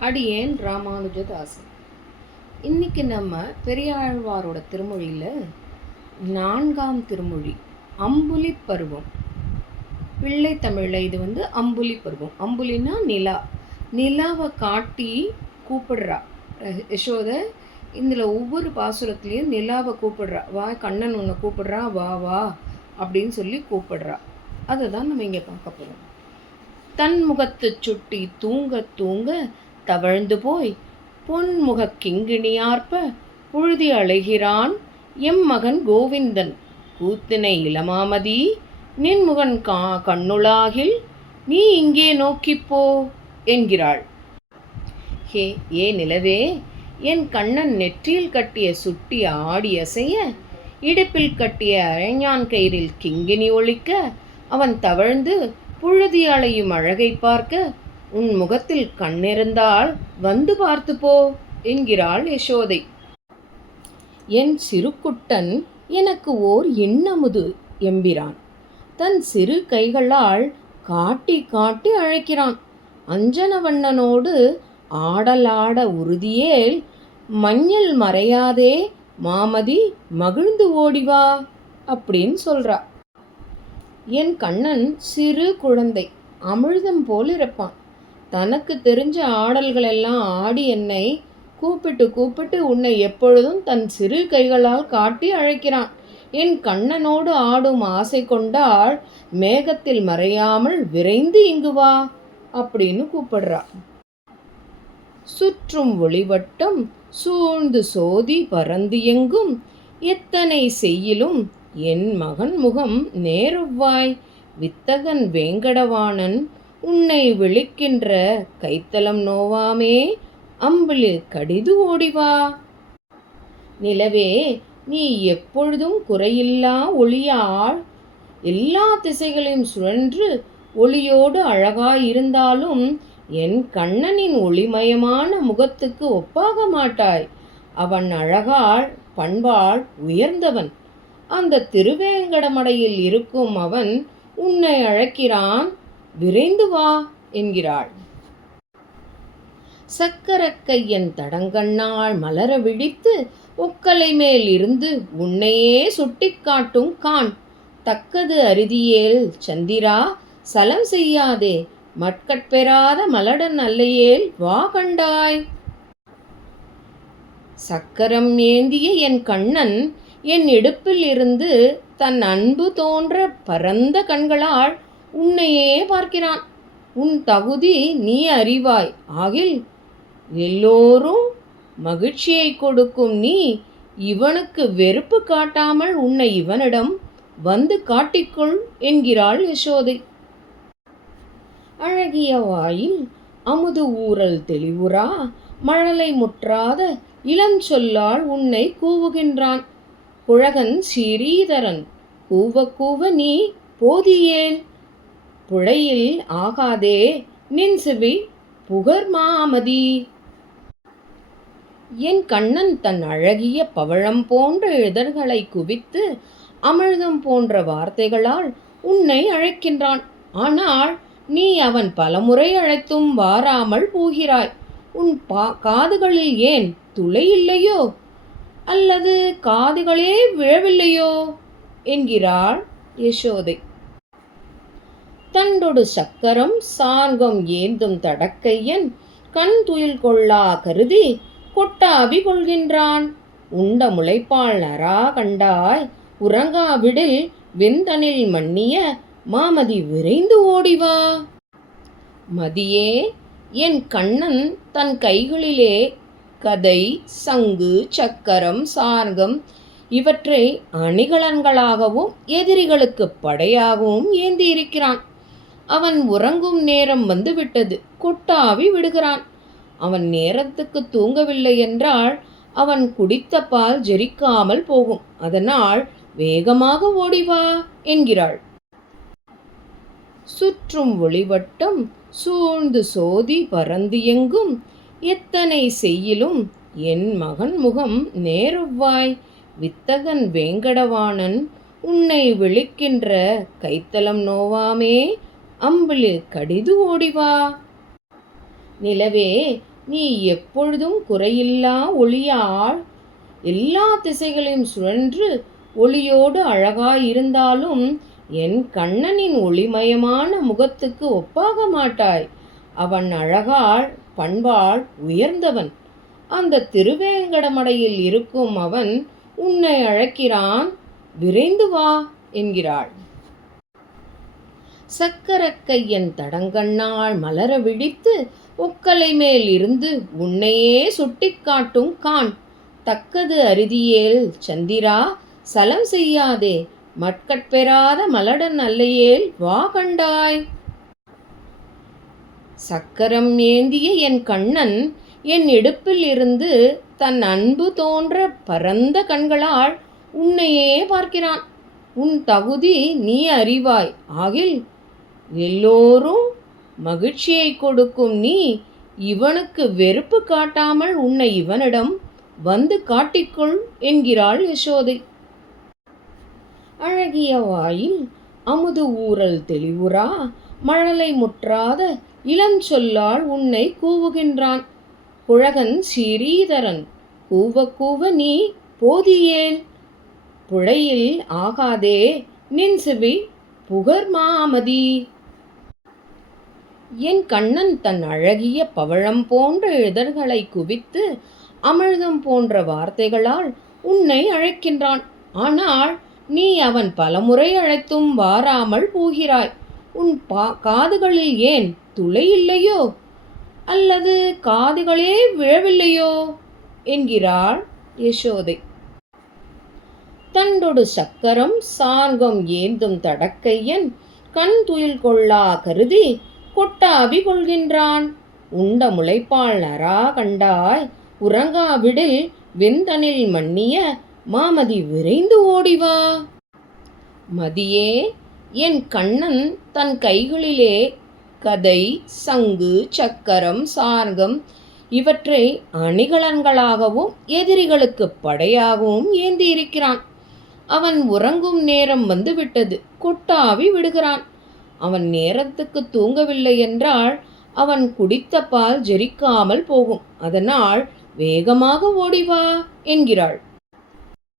அடியேன் ராமானுஜதாசன். இன்னைக்கு நம்ம பெரியாழ்வாரோட திருமொழியில் நான்காம் திருமொழி அம்புலி பருவம். பிள்ளை தமிழில் இது வந்து அம்புலி பருவம். அம்புலினா நிலா. நிலாவை காட்டி கூப்பிடுறா. அஹ் யசோத இதில் ஒவ்வொரு பாசுரத்துலேயும் நிலாவை கூப்பிடுறா. வா கண்ணன் உன்னை கூப்பிடுறா. வா வா அப்படின்னு சொல்லி கூப்பிடுறா. அதை தான் நம்ம இங்கே பார்க்க போகிறோம் தன் முகத்தை சுட்டி தூங்க தூங்க தவழ்ந்து போய் பொன்முகக் கிங்கிணியார்ப்ப புழுதி அழைகிறான் எம் மகன் கோவிந்தன். கூத்தினை இளமாமதி நின்முகன் கா கண்ணுளாகில் நீ இங்கே நோக்கிப்போ என்கிறாள். ஹே ஏ நிலவே என் கண்ணன் நெற்றியில் கட்டிய சுட்டி ஆடி அசைய இடுப்பில் கட்டிய அரைஞான் கயிறில் கிங்கினி ஒழிக்க அவன் தவழ்ந்து புழுதி அலையும் அழகை பார்க்க உன் முகத்தில் கண்ணிருந்தால் வந்து பார்த்து போ என்கிறாள் யசோதை. என் சிறுகுட்டன் எனக்கு ஓர் எண்ணமுது எம்பிரான். தன் சிறு கைகளால் காட்டி காட்டி அழைக்கிறான். அஞ்சனவண்ணனோடு ஆடலாட உறுதியேல் மஞ்சள் மறையாதே மாமதி மகிழ்ந்து ஓடிவா அப்படின்னு சொல்றா. என் கண்ணன் சிறு குழந்தை அமிழ்தம் போல் இருப்பான் தனக்கு தெரிஞ்ச ஆடல்களெல்லாம் ஆடி என்னை கூப்பிட்டு கூப்பிட்டு உன்னை எப்பொழுதும் தன் சிறு கைகளால் காட்டி அழைக்கிறான். என் கண்ணனோடு ஆடும் ஆசை கொண்டால் மேகத்தில் மறையாமல் விரைந்து இங்கு வா அப்படின்னு கூப்பிடுறா. சுற்றும் ஒளிவட்டம் சூழ்ந்து சோதி பறந்து எங்கும் எத்தனை செய்யிலும் என் மகன் முகம் நேருவாய் வித்தகன் வேங்கடவாணன் உன்னை விழிக்கின்ற கைத்தலம் நோவாமே அம்பிளில் கடிது ஓடிவா. நிலவே நீ எப்பொழுதும் குறையில்லா ஒளியாள். எல்லா திசைகளையும் சுழன்று ஒளியோடு அழகாயிருந்தாலும் என் கண்ணனின் ஒளிமயமான முகத்துக்கு ஒப்பாக மாட்டாய். அவன் அழகாள் பண்பாள் உயர்ந்தவன். அந்த திருவேங்கடமடையில் இருக்கும் அவன் உன்னை அழைக்கிறான். விரைந்து வா என்கிறாள். சக்கரக்கையன் தடங்கண்ணாள் மலர விழித்து ஒக்கலை மேல் இருந்து உன்னையே சுட்டிக்காட்டும் கான் தக்கது அரிதியேல் சந்திரா சலம் செய்யாதே. மட்கட்பெறாத மலடன் அல்லையேல் வா கண்டாய். சக்கரம் ஏந்திய என் கண்ணன் என் இடுப்பில் இருந்து தன் அன்பு தோன்ற பரந்த கண்களால் உன்னையே பார்க்கிறான். உன் தகுதி நீ அறிவாய். ஆகில் எல்லோரும் மகிழ்ச்சியை கொடுக்கும் நீ இவனுக்கு வெறுப்பு காட்டாமல் உன்னை இவனிடம் வந்து காட்டிக்கொள் என்கிறாள் யசோதை. அழகிய வாயில் அமுது ஊரல் தெளிவுறா. மழலை முற்றாத இளம் சொல்லால் உன்னை கூவுகின்றான். குழகன் சிறீதரன் கூவ கூவ நீ போதியேன் புழையில் ஆகாதே நின் செவி புகர் மாமதி. என் கண்ணன் தன் அழகிய பவழம் போன்ற இதழ்களை குவித்து அமிழ்தம் போன்ற வார்த்தைகளால் உன்னை அழைக்கின்றான். ஆனால் நீ அவன் பலமுறை அழைத்தும் வாராமல் போகிறாய். உன் பா காதுகளில் ஏன் துளை இல்லையோ? அல்லது காதுகளே விழவில்லையோ? என்கிறாள் யசோதை. தண்டொடு சக்கரம் சார்கம் ஏந்தும் தடக்கையன் கண் துயில் கொள்ளா கருதி கொட்டாவி கொள்கின்றான். உண்ட முளைப்பால் நரா கண்டாய் உறங்காவிடில் வெந்தனில் மன்னிய மாமதி விரைந்து ஓடிவா மதியே என் கண்ணன் தன் கைகளிலே கதை சங்கு சக்கரம் சார்கம் இவற்றை அணிகலன்களாகவும் எதிரிகளுக்கு படையாகவும் ஏந்தியிருக்கிறான். அவன் உறங்கும் நேரம் வந்துவிட்டது. கொட்டாவி விடுகிறான். அவன் நேரத்துக்கு தூங்கவில்லை என்றால் அவன் குடித்த பால் ஜெரிக்காமல் போகும். அதனால் வேகமாக ஓடிவா என்கிறாள். சுற்றும் ஒளிவட்டம் சூழ்ந்து சோதி பறந்து எங்கும் எத்தனை செய்யிலும் என் மகன் முகம் நேருவாய் வித்தகன் வேங்கடவாணன் உன்னை விழிக்கின்ற கைத்தலம் நோவாமே. அம்பிளில் கடிது ஓடிவா. நிலவே நீ எப்பொழுதும் குறையில்லா ஒளியால் எல்லா திசைகளையும் சுழன்று ஒளியோடு அழகாயிருந்தாலும் என் கண்ணனின் ஒளிமயமான முகத்துக்கு ஒப்பாக மாட்டாய். அவன் அழகாள் பண்பால் உயர்ந்தவன். அந்த திருவேங்கடமடையில் இருக்கும் அவன் உன்னை அழைக்கிறான் விரைந்து வா என்கிறாள். சக்கரக்கையன் தடங்கண்ணால் மலர விழித்து ஒக்கலை மேல் இருந்து உன்னையே சுட்டிக்காட்டும் கான். தக்கது அரிதியேல் சந்திரா சலம் செய்யாதே. மட்கட்பெறாத மலடன் அல்லையேல் வா கண்டாய். சக்கரம் ஏந்திய என் கண்ணன் என் இடுப்பில் இருந்து தன் அன்பு தோன்ற பரந்த கண்களால் உன்னையே பார்க்கிறான். உன் தகுதி நீ அறிவாய். ஆகில் எல்லோரும் மகிழ்ச்சியை கொடுக்கும் நீ இவனுக்கு வெறுப்பு காட்டாமல் உன்னை இவனிடம் வந்து காட்டிக்கொள் என்கிறாள் யசோதை. அழகிய வாயில் அமுது ஊரல் தெளிவுறா மழலை முற்றாத இளஞ்சொல்லால் உன்னை கூவுகின்றான். குழகன் ஸ்ரீதரன் கூவ கூவ நீ போதியேல் புழையில் ஆகாதே நின் செவி புகர் மாமதி. என் கண்ணன் தன் அழகிய பவழம் போன்ற இதழ்களை குவித்து அமிழ்தம் போன்ற வார்த்தைகளால் உன்னை அழைக்கின்றான். ஆனால் நீ அவன் பலமுறை அழைத்தும் வாராமல் போகிறாய். உன் பா காதுகளில் ஏன் துளை இல்லையோ? அல்லது காதுகளே விழவில்லையோ? என்கிறாள் யசோதை. தண்டொடு சக்கரம் சார்கம் ஏந்தும் தடக்கையன் கண் துயில் கொள்ளா கருதி கொட்டாவி கொள்கின்றான். உண்ட முளைப்பால் நரா கண்டாய். உறங்காவிடில் வெந்தனில் மன்னிய மாமதி விரைந்து ஓடிவா மதியே என் கண்ணன் தன் கைகளிலே கதை சங்கு சக்கரம் சார்கம் இவற்றை அணிகலன்களாகவும் எதிரிகளுக்கு படையாகவும் ஏந்தியிருக்கிறான். அவன் உறங்கும் நேரம் வந்துவிட்டது. கொட்டாவி விடுகிறான். அவன் நேரத்துக்கு தூங்கவில்லை என்றால் அவன் குடித்த பால் ஜெரிக்காமல் போகும். அதனால் வேகமாக ஓடிவா என்கிறாள்.